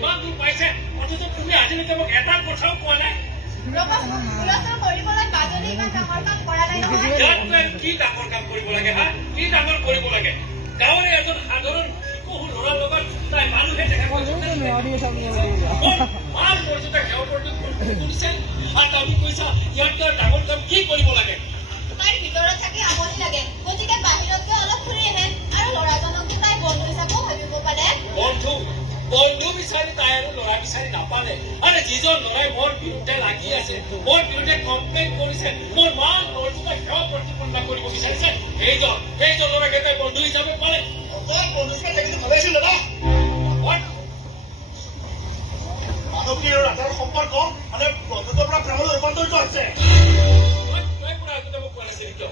ইমান দূৰ পাইছে অথচ তুমি আজিলৈকে মোক এটা কথাও কোৱা নাই কি ডাঙৰ কাম কৰিব লাগে হা কি ডাঙৰ কৰিব লাগে গাঁৱৰে এজন সাধাৰণ শিশু ল'ৰাৰ লগত তাই মানুহে দেখা মান মৰ্যাদা সেৱা কৰিছে আৰু তুমি কৈছা ইয়াত তই ডাঙৰ কাম কি কৰিব লাগে তাইৰ ভিতৰত থাকি আমনি লাগে গতিকে বাহিৰতকৈ অলপ ফুৰি আহে আৰু ল'ৰাজনকো তাই বন্ধু হিচাপেও ভাবিব পাৰে বন্ধু বিচাৰি তাই আৰু ল'ৰা বিচাৰি নাপালে আৰু যিজন ল'ৰাই মোৰ বিৰুদ্ধে লাগি আছে মোৰ বিৰুদ্ধে কমপ্লেইন কৰিছে মোৰ মান মৰ্যাদা সেৱা প্ৰতিপন্ন কৰিব বিচাৰিছে সেইজন ল'ৰাকে তাই বন্ধু হিচাপে পালে বন্ধু হিচাপে থাকিলে ভালে আছিল দাদা মানৱী আৰু ৰাধাৰ সম্পৰ্ক মানে বন্ধুত্বৰ পৰা প্ৰেমলৈ ৰূপান্তৰিত হৈছে তই পুৰা আগতে মোক কোৱা নাছিলি কিয়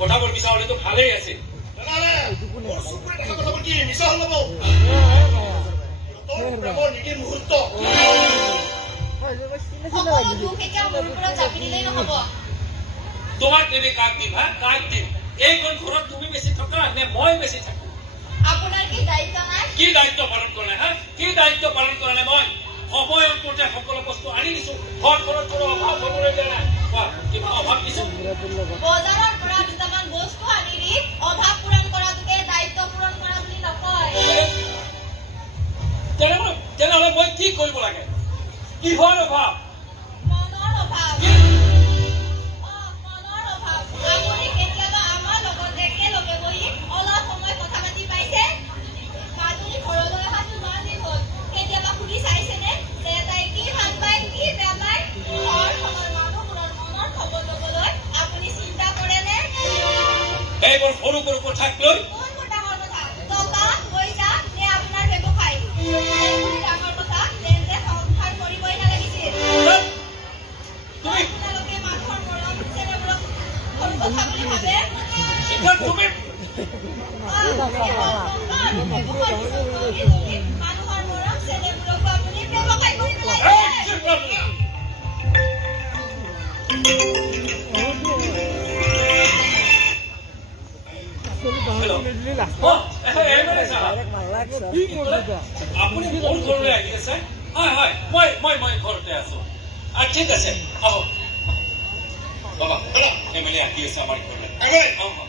কথাবোৰ মিছা হলেতো ভালেই আছে তোমাক নেকি কাক দিম হা কাক দিম এইখন ঘৰত তুমি বেছি থকা নে মই বেছি থাকো আপোনাৰ কি দায়িত্ব নাই কি দায়িত্ব পালন কৰা নাই হা কি দায়িত্ব পালন কৰা নাই মই সময়ত মতে সকলো বস্তু আনি দিছো ঘৰত কোনো অভাৱ হবলৈ দিয়া নাই কিবা অভাৱ দিছো বজাৰৰ পৰা দুটামান বস্তু আনি দি অভাৱ পূৰণ কৰাটোকে দায়িত্ব পূৰণ কৰা বুলি নকয় তেনেহলে মই কি কৰিব লাগে কিহৰ অভাৱ মনৰ অভাৱ আপুনি কেতিয়াবা আমাৰ লগত একেলগে বহি অলপ সময় কথা পাতি পাইছে মাজুলী ঘৰলৈ অহা কিমান দিন হ'ল কেতিয়াবা সুধি চাইছেনে যে তাই কি ভাল পায় কি বেয়া পায় ঘৰখনৰ মানুহবোৰৰ মনৰ খবৰ ল'বলৈ আপুনি চিন্তা কৰেনে এইবোৰ সৰু সৰু কথাক লৈ কোনবোৰ ডাঙৰ কথা টকা পইচা নে আপোনাৰ ব্যৱসায় এইবোৰ ডাঙৰ কথা তেন্তে সংসাৰ কৰিবই নালাগিছিল আপোনালোকে মানুহৰ মৰম চেনেহবোৰক সৰু কথা বুলি ভাবে মানুহৰ মৰম চেনেহবোৰকো আপুনি ব্যৱসায় কৰি পেলাইছে আপুনি মোৰ ঘৰলৈ আহি আছে হয় মই ঘৰতে আছো ঠিক আছে হ'ব বাবা এম এল এ আহি আছে আমাৰ ঘৰলৈ